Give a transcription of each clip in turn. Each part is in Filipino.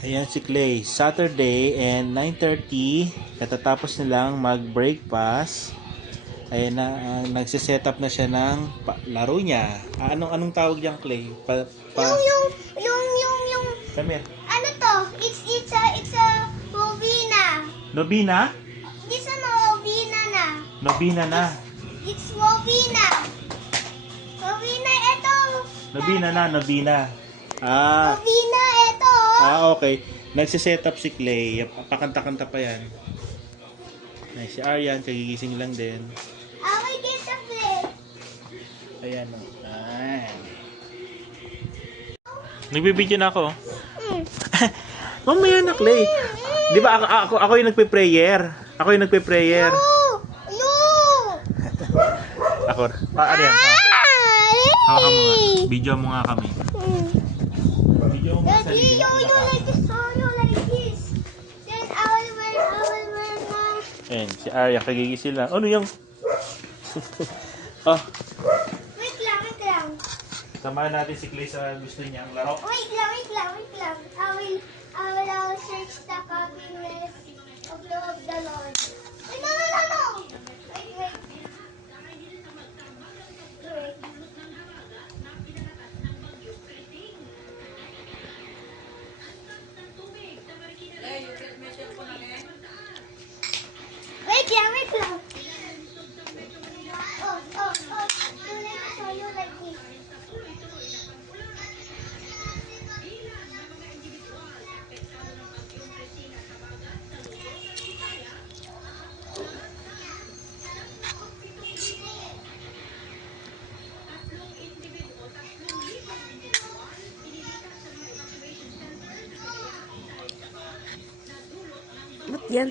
Ayan si Clay. Saturday and 9:30. Katatapos nilang mag-breakfast. Ayan na, nagsiset up na siya ng laro niya. Anong tawag diyan, Clay? Yung Come here. ano to? It's a Movina. Nobina? This a Movina na. Nobina na. It's Movina. Movina ito. Nobina na, Nobina. Ah, Movina ito. okay. Nagsiset up si Clay. Pakanta-kanta pa yan. Ay, si Aryan, kagigising lang din. I will get the plate. Ayan o. Nagbibideo na ako. Mamaya na, Clay. Di ba ako yung nagpe-prayer? Ako yung nagpe-prayer. No. Ako. Aryan. Hawakan mo nga. Video mo nga kami. Video mo nga sarili. You like this. You like this. Then I will wear Ayan, si Aryan, kagigising lang. Ano yung... oh, Wait lang. samahan natin si Clay sa gusto niyang laro. Wait lang. I will search the happiness of the Lord. Wait, no. Wait. Wait lang. Oh. You like this. Ba't yan?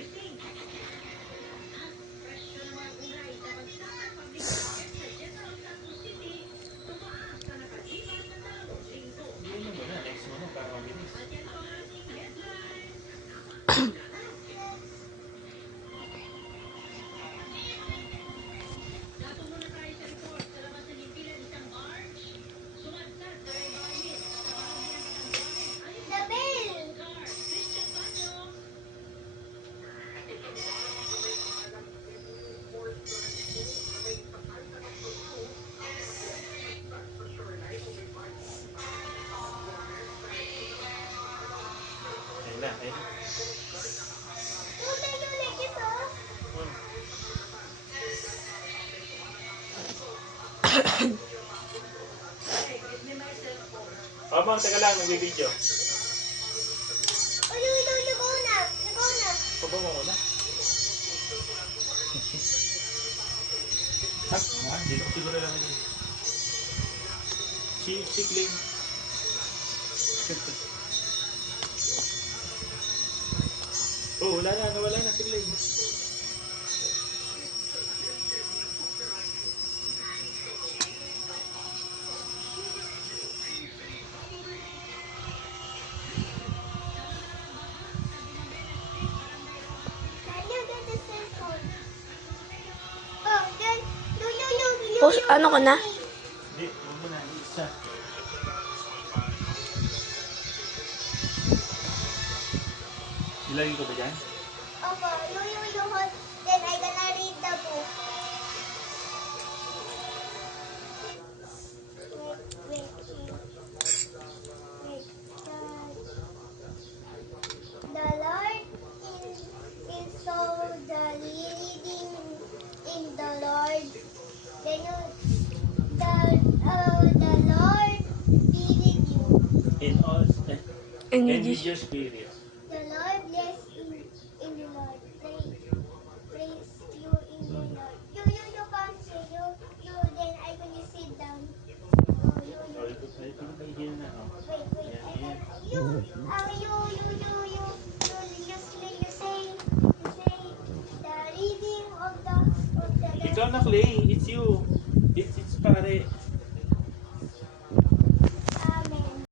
The bell. Ayan na, ayan. You like this, oh? Ma'am, teka lang, nagbibideo. Oh, nagaw na. Paba mo muna. Dito ko siguro lang yun. Si Clay. Oh, nawala na si Clay. Can you get the cell phone? Oh, then, you. Post, ano ka na? Hindi, huwag mo na. Isa. Ilagay ko ba dyan? Opo, you hold. Then I gonna read the book. Wait. The Lord is so the leading in the Lord. Then the Lord be with you. In all, And and you with your spirit. The Lord bless in the Lord. Praise you in the Lord. You can't say you. Then I gonna sit down. Oh, you. Oh, ito na yun na. Oh. Wait. Yan, yan. You say the reading of the Ikaw na, Clay. It's you.